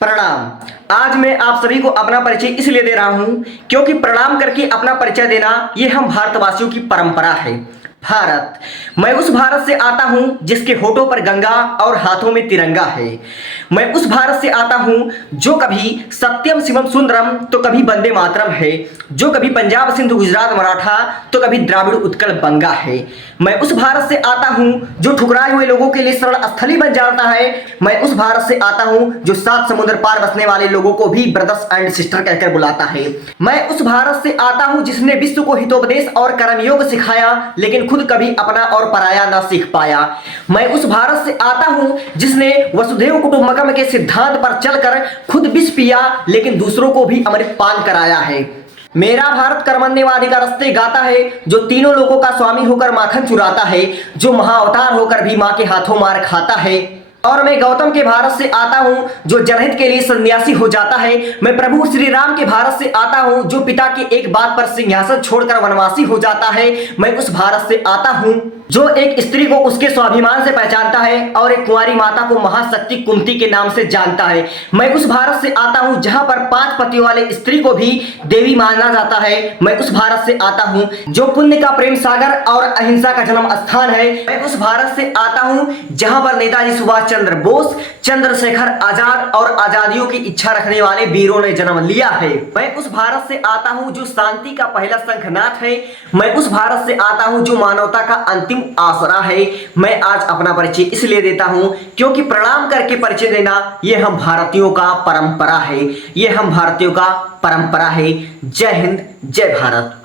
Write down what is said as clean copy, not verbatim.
प्रणाम। आज मैं आप सभी को अपना परिचय इसलिए दे रहा हूं क्योंकि प्रणाम करके अपना परिचय देना ये हम भारतवासियों की परंपरा है। भारत, मैं उस भारत से आता हूं जिसके होठों पर गंगा और हाथों में तिरंगा है। मैं उस भारत से आता हूं जो कभी सत्यम शिवम सुंदरम तो कभी वंदे मातरम है, जो कभी पंजाब सिंध गुजरात मराठा तो कभी द्राविड़ उत्कल बंगा है। मैं उस भारत से आता हूं जो ठुकराए हुए लोगों के लिए शरण स्थली बन जाता है। मैं उस भारत से आता हूं जो 7 समुद्र पार बसने वाले लोगों को भी ब्रदर्स एंड सिस्टर कहकर बुलाता है। मैं उस भारत से आता हूं जिसने विश्व को हितोपदेश और कर्मयोग सिखाया, लेकिन खुद कभी अपना और पराया ना सीख पाया। मैं उस भारत से आता हूं जिसने वसुधैव कुटुंबकम के सिद्धांत पर चलकर खुद विष पिया, लेकिन दूसरों को भी अमृत पान कराया है। मेरा भारत कर्मण्यवादी का रस्ते गाता है, जो तीनों लोगों का स्वामी होकर माखन चुराता है, जो महाअवतार होकर भी मां के हाथों मार खाता है। और मैं गौतम के भारत से आता हूं जो जनहित के लिए सन्यासी हो जाता है। मैं प्रभु श्री राम के भारत से आता हूं जो पिता की एक बात पर सिंहासन छोड़कर वनवासी हो जाता है। मैं उस भारत से आता हूं जो एक स्त्री को उसके स्वाभिमान से पहचानता है और एक कुंवारी माता को महाशक्ति कुंती के नाम से जानता है। मैं उस भारत से आता हूं जहां पर 5 पतियों वाले स्त्री को भी देवी माना जाता है। मैं उस भारत से आता हूं जो पुण्य का प्रेम सागर और अहिंसा का जन्म स्थान है। मैं उस भारत से आता हूं जहां पर नेताजी सुभाष चंद्र बोस, चंद्रशेखर आजाद और आजादियों की इच्छा रखने वाले वीरों ने जन्म लिया है। मैं उस भारत से आता हूं जो शांति का पहला शंखनाद है। मैं उस भारत से आता हूं जो मानवता का अंतिम आसरा है। मैं आज अपना परिचय इसलिए देता हूं क्योंकि प्रणाम करके परिचय देना ये हम भारतीयों का परंपरा है। ये हम भारतीयों का परंपरा है। जय हिंद, जय भारत।